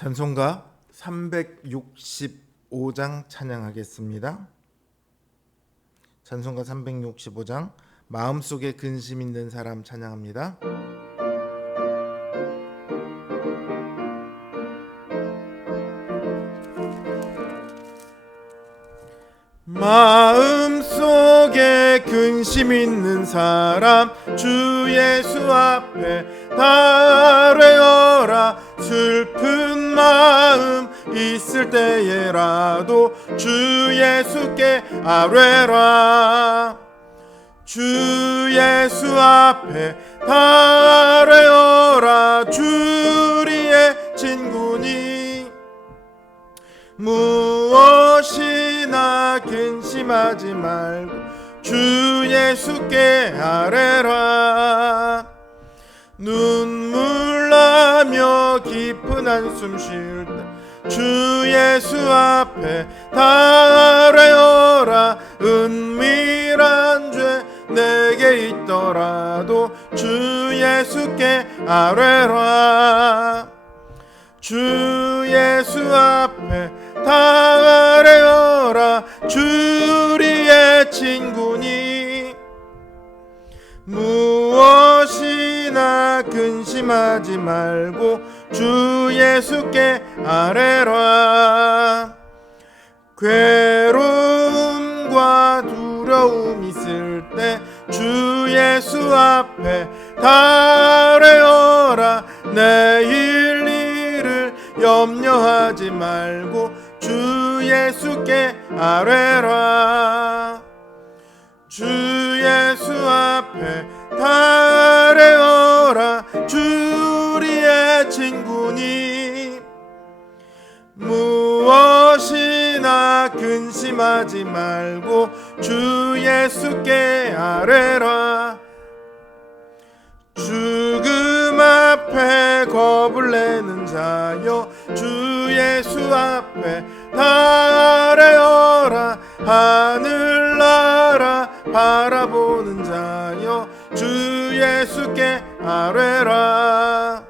찬송가 365장 찬양하겠습니다. 찬송가 365장 마음속에 근심 있는 사람 찬양합니다. 마음속에 근심 있는 사람 주 예수 앞에 달래어라. 슬픈 마음 있을 때에라도 주 예수께 아뢰라. 주 예수 앞에 달래어라. 주리의 친구니 무엇이나 근심하지 말고 주 예수께 아뢰라. 눈물 나며 깊은 한숨 쉴 때 주 예수 앞에 달래어라. 은밀한 죄 내게 있더라도 주 예수께 아뢰라. 주 예수 앞에 달래어라. 주리의 친구니 무엇이나 근심하지 말고 주 예수께 아뢰라. 괴로움과 두려움 있을 때 주 예수 앞에 달래어라. 내일 일을 염려하지 말고 주 예수께 아뢰라. 주 예수 앞에 달래어라. 주리의 친구니 무엇이나 근심하지 말고 주 예수께 아뢰라. 죽음 앞에 겁을 내는 자여 주 예수 앞에 달래어라. 하늘나라 바라보는 자여 주 예수께 아뢰라.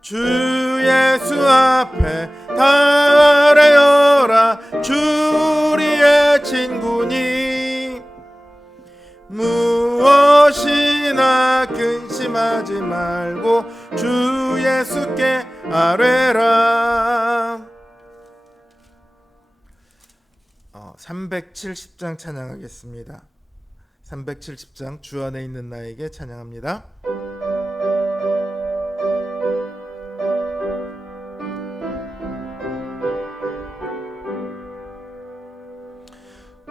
주 예수 앞에 달래어라. 주리의 친구니 무엇이나 근심하지 말고 주 예수께 아뢰라. 370장 찬양하겠습니다. 370장 주 안에 있는 나에게 찬양합니다.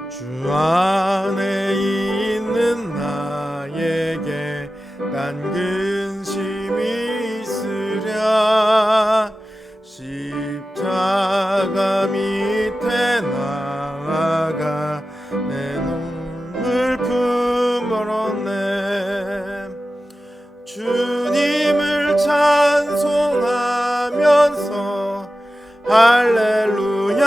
주 안에 있는 나에게 난 근심이 있으랴. 십자가 밑에 나아가 내 눈물 품어내 주님을 찬송하면서 할렐루야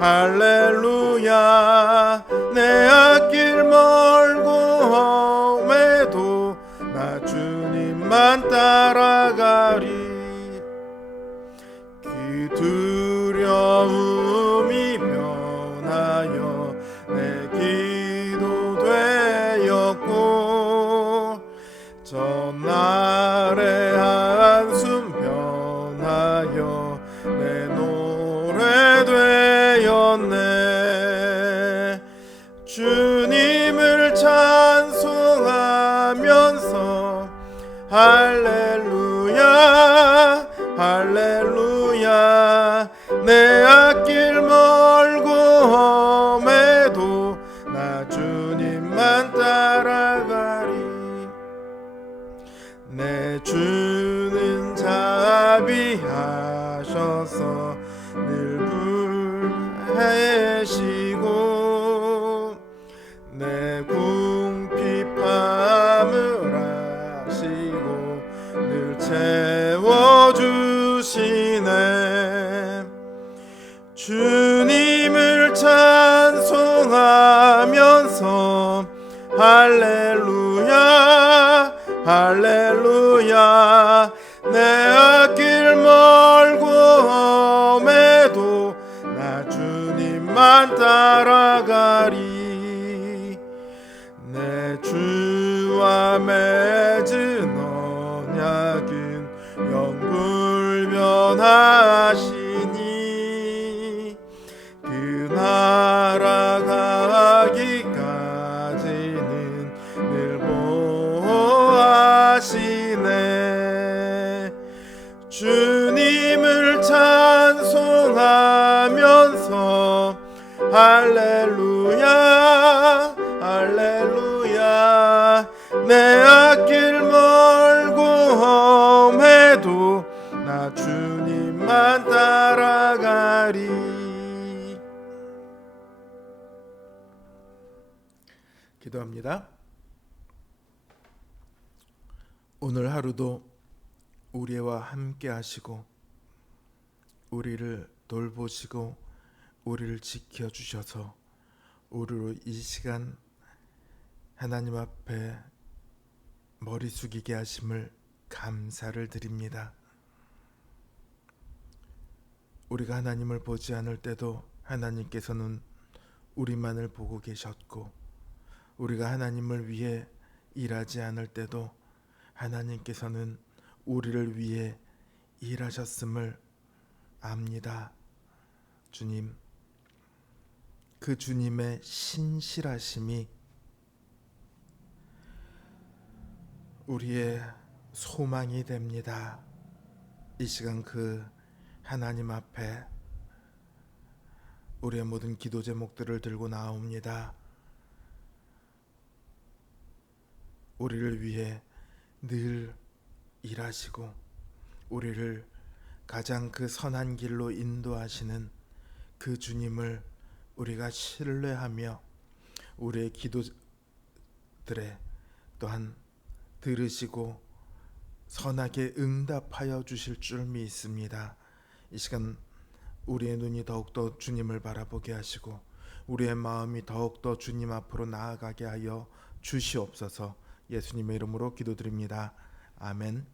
할렐루야. 내 앞길 멀고 험해도 나 주님만 따라가리. 그 두려움이 변하여 내 기도 되었고 전날의 한숨 변하여 내 노래 되었네. 주님을 찬송하면서 할렐루야 할렐루야. 내 앞길 멀고 험해도 나 주님만 따라가리. 내 주는 자비하셔서 늘 불혜시고 내 궁핍함을 아시고 늘 채워주시네. 주님을 찬송하면서 할렐루야 할렐루야. 내 앞길 멀 주님만 따라가리. 내 주와 맺은 언약은 영불변하시니 그 나라 가기까지는 늘 보호하시네. 주님을 찬송하면서 할렐루야 할렐루야. 내 앞길 멀고 험해도 나 주님만 따라가리. 기도합니다. 오늘 하루도 우리와 함께 하시고 우리를 돌보시고 우리를 지켜주셔서 우리로 이 시간 하나님 앞에 머리 숙이게 하심을 감사를 드립니다. 우리가 하나님을 보지 않을 때도 하나님께서는 우리만을 보고 계셨고, 우리가 하나님을 위해 일하지 않을 때도 하나님께서는 우리를 위해 일하셨음을 압니다. 주님, 그 주님의 신실하심이 우리의 소망이 됩니다. 이 시간 그 하나님 앞에 우리의 모든 기도 제목들을 들고 나옵니다. 우리를 위해 늘 일하시고 우리를 가장 그 선한 길로 인도하시는 그 주님을 우리가 신뢰하며 우리의 기도들에 또한 들으시고 선하게 응답하여 주실 줄 믿습니다. 이 시간 우리의 눈이 더욱더 주님을 바라보게 하시고 우리의 마음이 더욱더 주님 앞으로 나아가게 하여 주시옵소서. 예수님의 이름으로 기도드립니다. 아멘.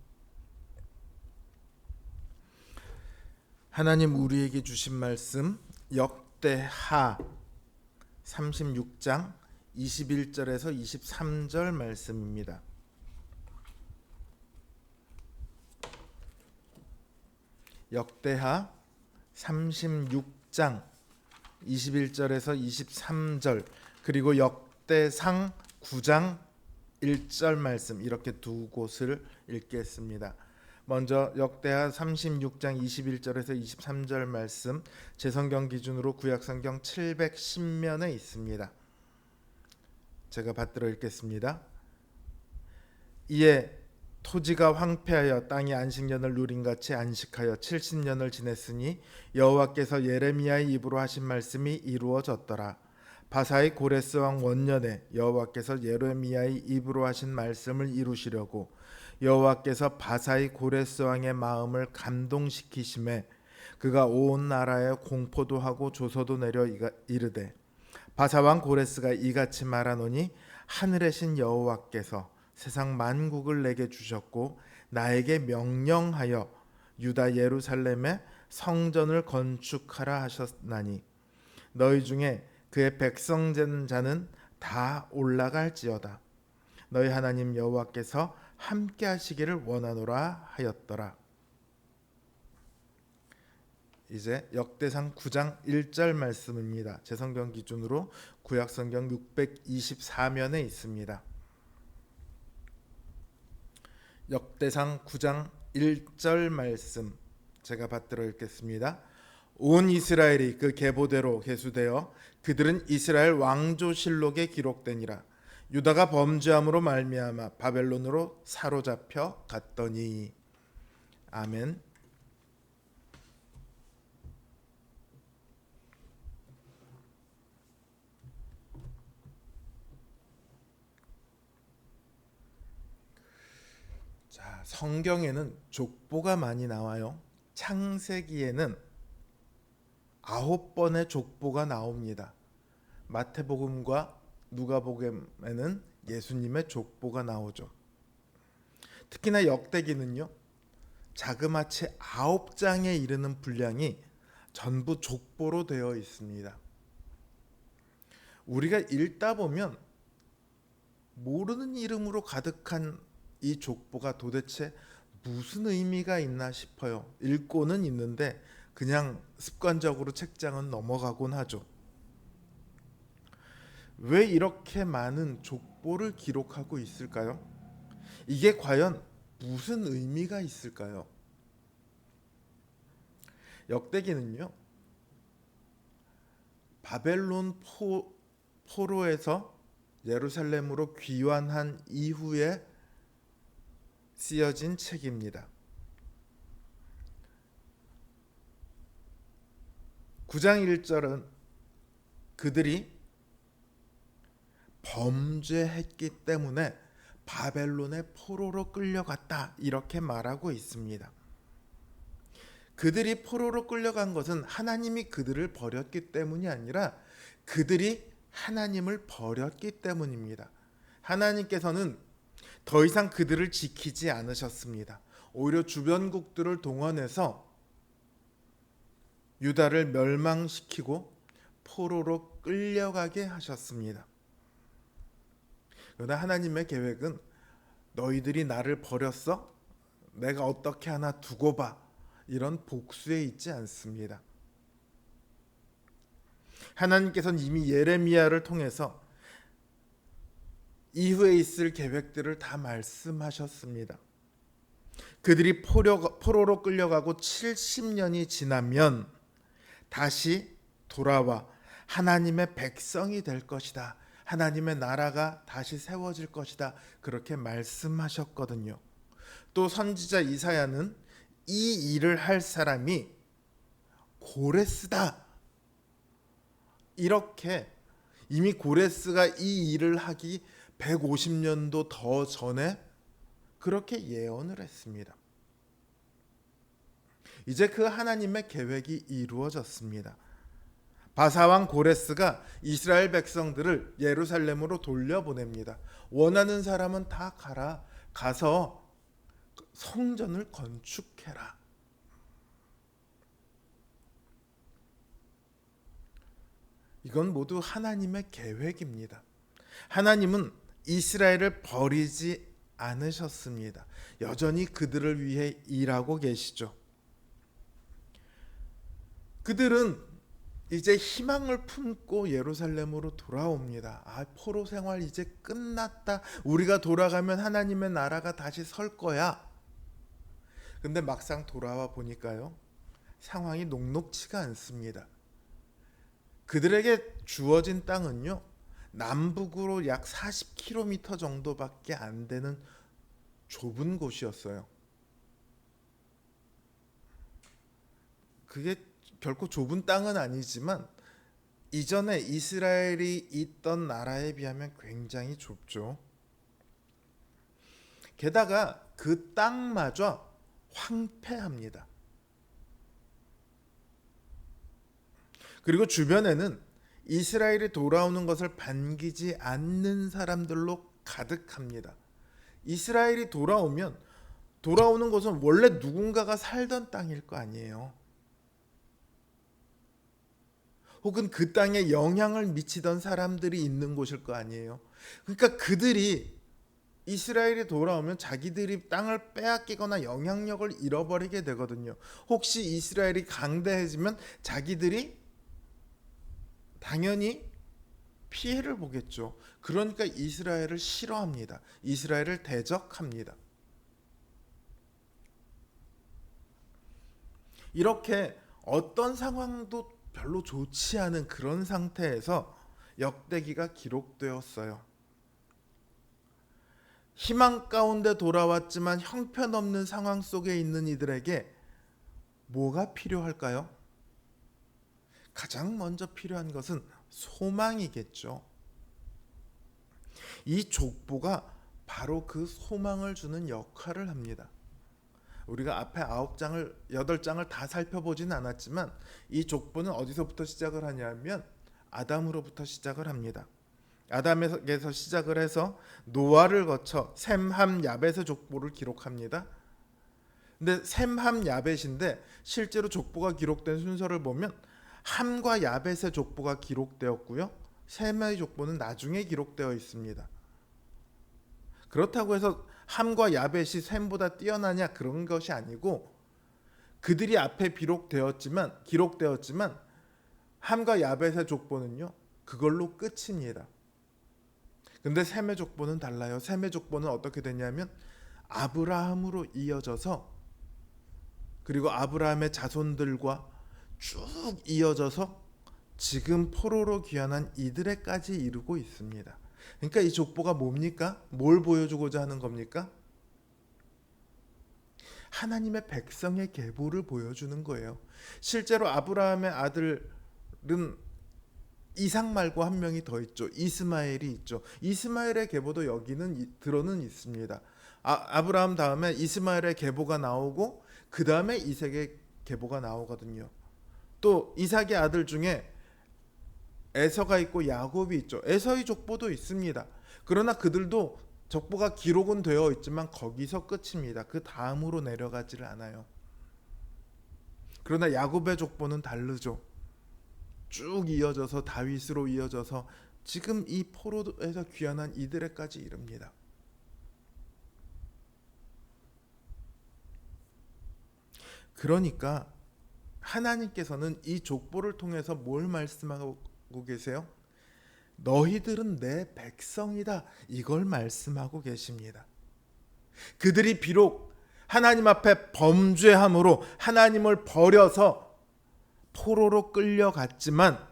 하나님 우리에게 주신 말씀 역대하 36장 21절에서 23절 말씀입니다. 역대하 36장 21절에서 23절 그리고 역대상 9장 1절 말씀, 이렇게 두 곳을 읽겠습니다. 먼저 역대하 36장 21절에서 23절 말씀, 제 성경 기준으로 구약성경 710면에 있습니다. 제가 받들어 읽겠습니다. 이에 토지가 황폐하여 땅이 안식년을 누린같이 안식하여 70년을 지냈으니 여호와께서 예레미야의 입으로 하신 말씀이 이루어졌더라. 바사의 고레스 왕 원년에 여호와께서 예레미야의 입으로 하신 말씀을 이루시려고 여호와께서 바사의 고레스 왕의 마음을 감동시키심에 그가 온 나라에 공포도 하고 조서도 내려 이르되 바사 왕 고레스가 이같이 말하노니 하늘의 신 여호와께서 세상 만국을 내게 주셨고 나에게 명령하여 유다 예루살렘에 성전을 건축하라 하셨나니 너희 중에 그의 백성 된 자는 다 올라갈지어다. 너희 하나님 여호와께서 함께 하시기를 원하노라 하였더라. 이제 역대상 9장 1절 말씀입니다. 제 성경 기준으로 구약성경 624면에 있습니다. 역대상 9장 1절 말씀 제가 받들어 읽겠습니다. 온 이스라엘이 그 계보대로 계수되어 그들은 이스라엘 왕조실록에 기록되니라. 유다가 범죄함으로 말미암아 바벨론으로 사로잡혀 갔더니. 아멘. 자, 성경에는 족보가 많이 나와요. 창세기에는 9번의 족보가 나옵니다. 마태복음과 누가복음에는 예수님의 족보가 나오죠. 특히나 역대기는요, 자그마치 9장에 이르는 분량이 전부 족보로 되어 있습니다. 우리가 읽다 보면 모르는 이름으로 가득한 이 족보가 도대체 무슨 의미가 있나 싶어요. 읽고는 있는데 그냥 습관적으로 책장은 넘어가곤 하죠. 왜 이렇게 많은 족보를 기록하고 있을까요? 이게 과연 무슨 의미가 있을까요? 역대기는요, 바벨론 포로에서 예루살렘으로 귀환한 이후에 쓰여진 책입니다. 9장 1절은 그들이 범죄했기 때문에 바벨론의 포로로 끌려갔다 이렇게 말하고 있습니다. 그들이 포로로 끌려간 것은 하나님이 그들을 버렸기 때문이 아니라 그들이 하나님을 버렸기 때문입니다. 하나님께서는 더 이상 그들을 지키지 않으셨습니다. 오히려 주변국들을 동원해서 유다를 멸망시키고 포로로 끌려가게 하셨습니다. 그러나 하나님의 계획은 너희들이 나를 버렸어? 내가 어떻게 하나 두고 봐. 이런 복수에 있지 않습니다. 하나님께서는 이미 예레미야를 통해서 이후에 있을 계획들을 다 말씀하셨습니다. 그들이 포로로 끌려가고 70년이 지나면 다시 돌아와 하나님의 백성이 될 것이다. 하나님의 나라가 다시 세워질 것이다. 그렇게 말씀하셨거든요. 또 선지자 이사야는 이 일을 할 사람이 고레스다. 이렇게 이미 고레스가 이 일을 하기 150년도 더 전에 그렇게 예언을 했습니다. 이제 그 하나님의 계획이 이루어졌습니다. 바사왕 고레스가 이스라엘 백성들을 예루살렘으로 돌려보냅니다. 원하는 사람은 다 가서 성전을 건축해라. 이건 모두 하나님의 계획입니다. 하나님은 이스라엘을 버리지 않으셨습니다. 여전히 그들을 위해 일하고 계시죠. 그들은 이제 희망을 품고 예루살렘으로 돌아옵니다. 포로 생활 이제 끝났다. 우리가 돌아가면 하나님의 나라가 다시 설 거야. 근데 막상 돌아와 보니까요, 상황이 녹록치가 않습니다. 그들에게 주어진 땅은요, 남북으로 약 40km 정도밖에 안 되는 좁은 곳이었어요. 그게 결코 좁은 땅은 아니지만 이전에 이스라엘이 있던 나라에 비하면 굉장히 좁죠. 게다가 그 땅마저 황폐합니다. 그리고 주변에는 이스라엘이 돌아오는 것을 반기지 않는 사람들로 가득합니다. 이스라엘이 돌아오는 것은 원래 누군가가 살던 땅일 거 아니에요. 혹은 그 땅에 영향을 미치던 사람들이 있는 곳일 거 아니에요. 그러니까 그들이 이스라엘이 돌아오면 자기들이 땅을 빼앗기거나 영향력을 잃어버리게 되거든요. 혹시 이스라엘이 강대해지면 자기들이 당연히 피해를 보겠죠. 그러니까 이스라엘을 싫어합니다. 이스라엘을 대적합니다. 이렇게 어떤 상황도 별로 좋지 않은 그런 상태에서 역대기가 기록되었어요. 희망 가운데 돌아왔지만 형편없는 상황 속에 있는 이들에게 뭐가 필요할까요? 가장 먼저 필요한 것은 소망이겠죠. 이 족보가 바로 그 소망을 주는 역할을 합니다. 우리가 앞에 8장을 다 살펴보지는 않았지만 이 족보는 어디서부터 시작을 하냐면 아담으로부터 시작을 합니다. 아담에서 시작을 해서 노아를 거쳐 셈, 함, 야벳의 족보를 기록합니다. 근데 셈, 함, 야벳인데 실제로 족보가 기록된 순서를 보면 함과 야벳의 족보가 기록되었고요. 셈의 족보는 나중에 기록되어 있습니다. 그렇다고 해서 함과 야벳이 셈보다 뛰어나냐 그런 것이 아니고 그들이 앞에 기록되었지만 함과 야벳의 족보는요 그걸로 끝입니다. 근데 셈의 족보는 달라요. 셈의 족보는 어떻게 되냐면 아브라함으로 이어져서 그리고 아브라함의 자손들과 쭉 이어져서 지금 포로로 귀환한 이들에까지 이르고 있습니다. 그러니까 이 족보가 뭡니까? 뭘 보여주고자 하는 겁니까? 하나님의 백성의 계보를 보여주는 거예요. 실제로 아브라함의 아들은 이삭 말고 한 명이 더 있죠. 이스마엘이 있죠. 이스마엘의 계보도 여기는 들어는 있습니다. 아브라함 다음에 이스마엘의 계보가 나오고 그 다음에 이삭의 계보가 나오거든요. 또 이삭의 아들 중에 에서가 있고 야곱이 있죠. 에서의 족보도 있습니다. 그러나 그들도 족보가 기록은 되어 있지만 거기서 끝입니다. 그 다음으로 내려가지를 않아요. 그러나 야곱의 족보는 다르죠. 쭉 이어져서 다윗으로 이어져서 지금 이 포로에서 귀환한 이들에까지 이릅니다. 그러니까 하나님께서는 이 족보를 통해서 뭘 말씀하고 계세요? 너희들은 내 백성이다. 이걸 말씀하고 계십니다. 그들이 비록 하나님 앞에 범죄함으로 하나님을 버려서 포로로 끌려갔지만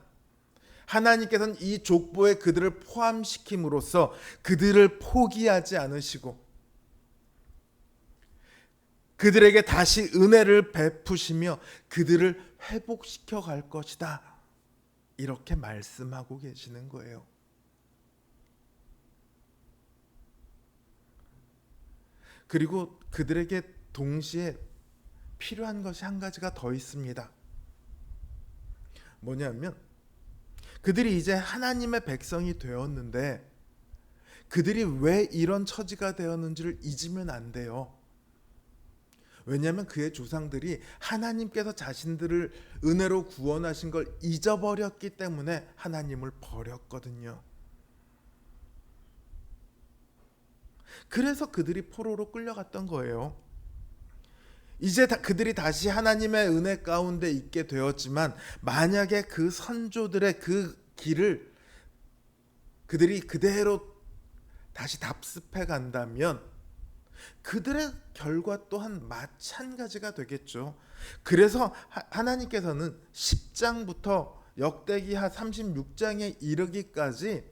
하나님께서는 이 족보에 그들을 포함시킴으로써 그들을 포기하지 않으시고 그들에게 다시 은혜를 베푸시며 그들을 회복시켜 갈 것이다. 이렇게 말씀하고 계시는 거예요. 그리고 그들에게 동시에 필요한 것이 한 가지가 더 있습니다. 뭐냐면 그들이 이제 하나님의 백성이 되었는데 그들이 왜 이런 처지가 되었는지를 잊으면 안 돼요. 왜냐하면 그의 조상들이 하나님께서 자신들을 은혜로 구원하신 걸 잊어버렸기 때문에 하나님을 버렸거든요. 그래서 그들이 포로로 끌려갔던 거예요. 이제 그들이 다시 하나님의 은혜 가운데 있게 되었지만 만약에 그 선조들의 그 길을 그들이 그대로 다시 답습해 간다면 그들의 결과 또한 마찬가지가 되겠죠. 그래서 하나님께서는 10장부터 역대기하 36장에 이르기까지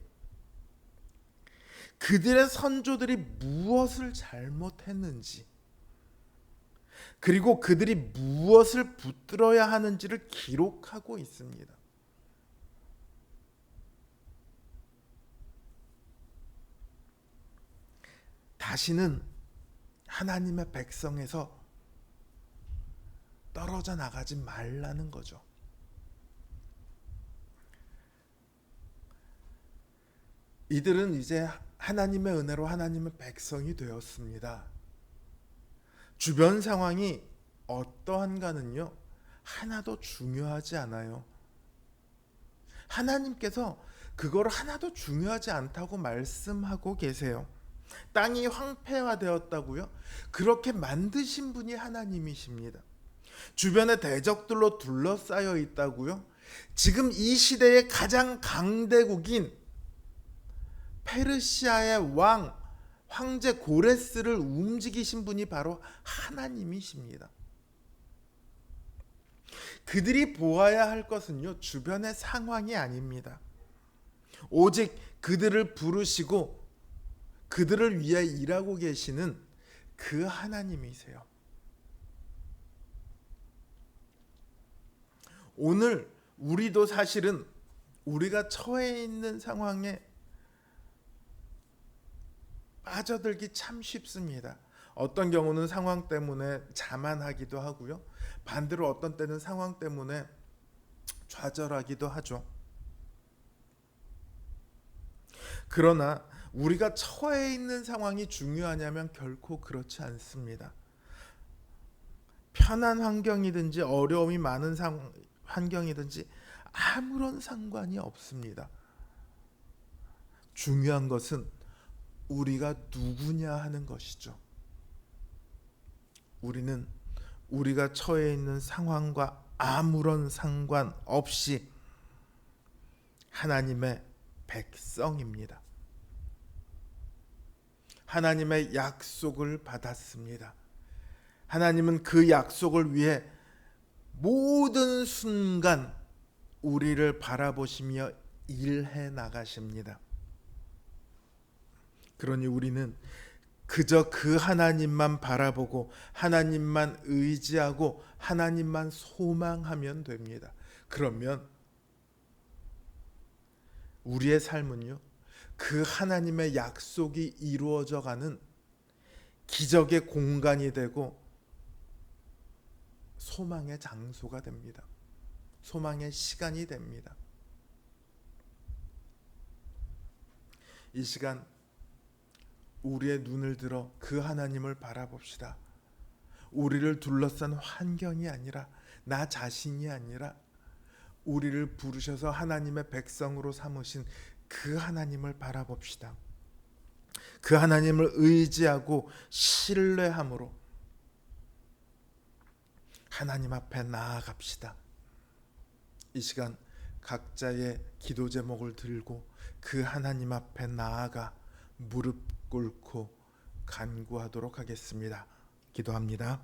그들의 선조들이 무엇을 잘못했는지 그리고 그들이 무엇을 붙들어야 하는지를 기록하고 있습니다. 다시는 하나님의 백성에서 떨어져 나가지 말라는 거죠. 이들은 이제 하나님의 은혜로 하나님의 백성이 되었습니다. 주변 상황이 어떠한가는요, 하나도 중요하지 않아요. 하나님께서 그걸 하나도 중요하지 않다고 말씀하고 계세요. 땅이 황폐화되었다고요? 그렇게 만드신 분이 하나님이십니다. 주변에 대적들로 둘러싸여 있다고요? 지금 이 시대의 가장 강대국인 페르시아의 황제 고레스를 움직이신 분이 바로 하나님이십니다. 그들이 보아야 할 것은요, 주변의 상황이 아닙니다. 오직 그들을 부르시고 그들을 위해 일하고 계시는 그 하나님이세요. 오늘 우리도 사실은 우리가 처해 있는 상황에 빠져들기 참 쉽습니다. 어떤 경우는 상황 때문에 자만하기도 하고요. 반대로 어떤 때는 상황 때문에 좌절하기도 하죠. 그러나 우리가 처해 있는 상황이 중요하냐면 결코 그렇지 않습니다. 편한 환경이든지 어려움이 많은 환경이든지 아무런 상관이 없습니다. 중요한 것은 우리가 누구냐 하는 것이죠. 우리는 우리가 처해 있는 상황과 아무런 상관없이 하나님의 백성입니다. 하나님의 약속을 받았습니다. 하나님은 그 약속을 위해 모든 순간 우리를 바라보시며 일해 나가십니다. 그러니 우리는 그저 그 하나님만 바라보고 하나님만 의지하고 하나님만 소망하면 됩니다. 그러면 우리의 삶은요, 그 하나님의 약속이 이루어져 가는 기적의 공간이 되고 소망의 장소가 됩니다. 소망의 시간이 됩니다. 이 시간 우리의 눈을 들어 그 하나님을 바라봅시다. 우리를 둘러싼 환경이 아니라, 나 자신이 아니라 우리를 부르셔서 하나님의 백성으로 삼으신 그 하나님을 바라봅시다. 그 하나님을 의지하고 신뢰함으로 하나님 앞에 나아갑시다. 이 시간 각자의 기도 제목을 들고 그 하나님 앞에 나아가 무릎 꿇고 간구하도록 하겠습니다. 기도합니다.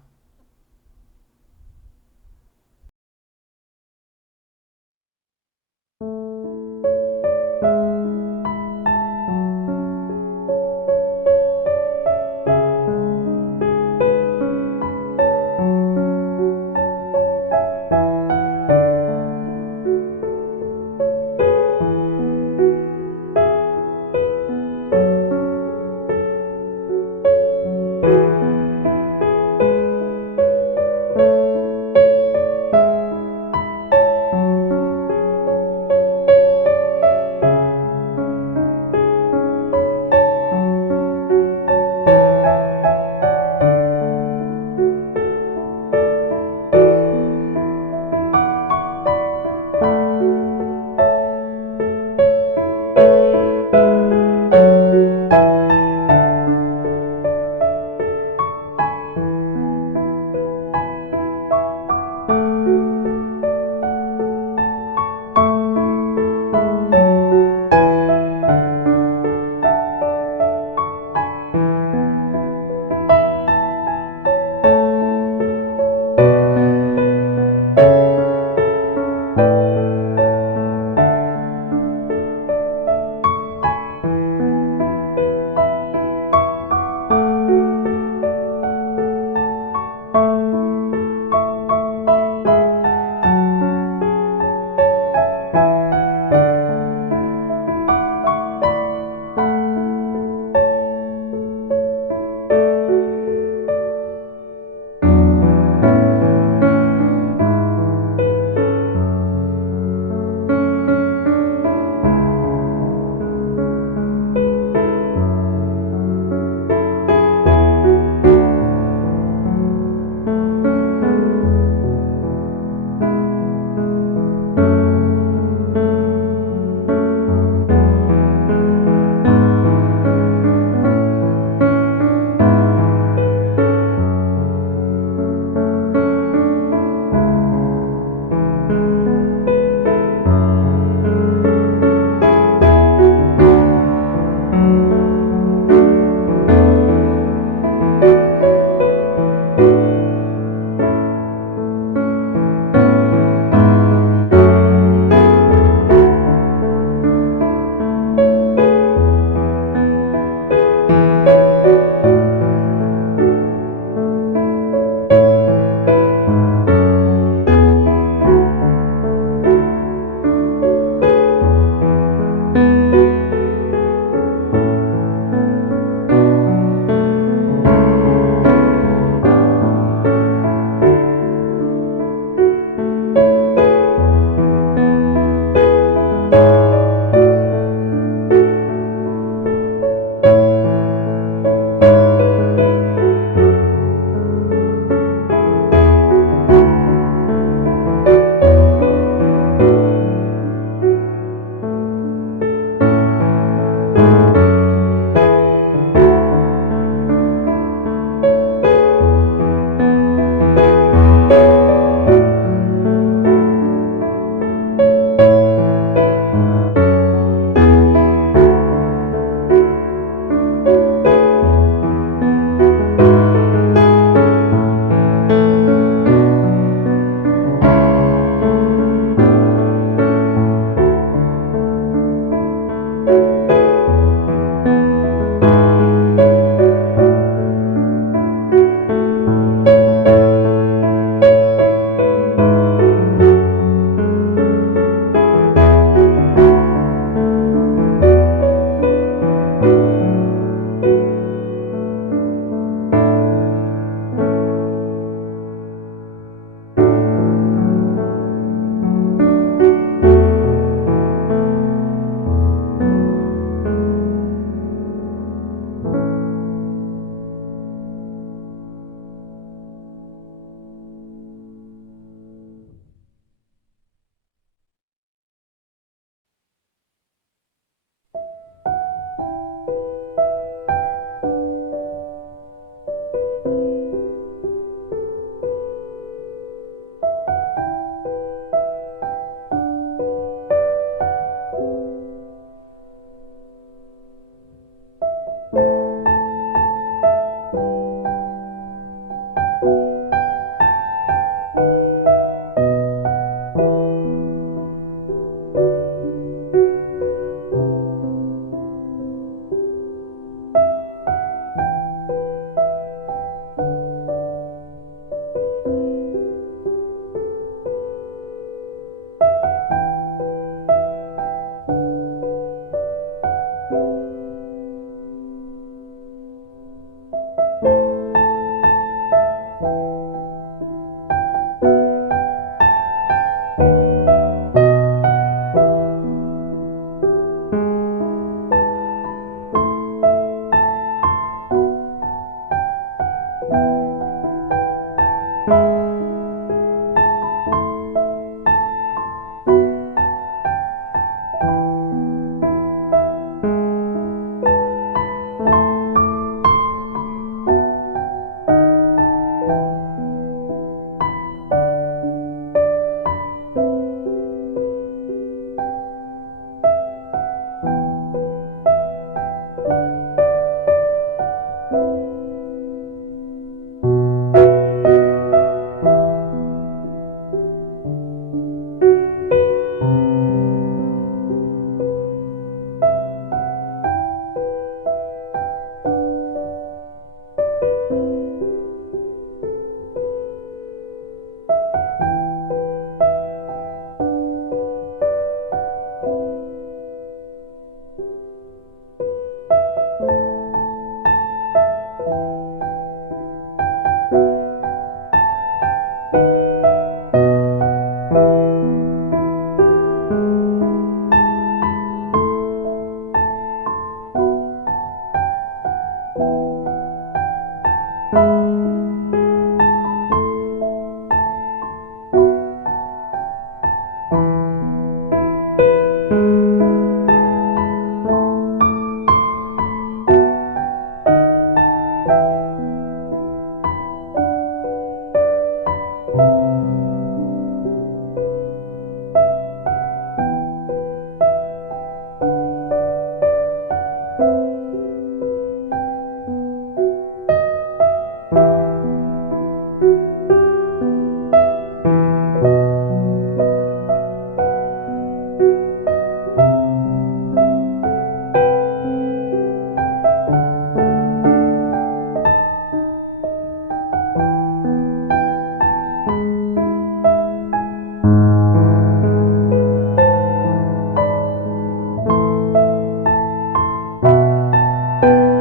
음.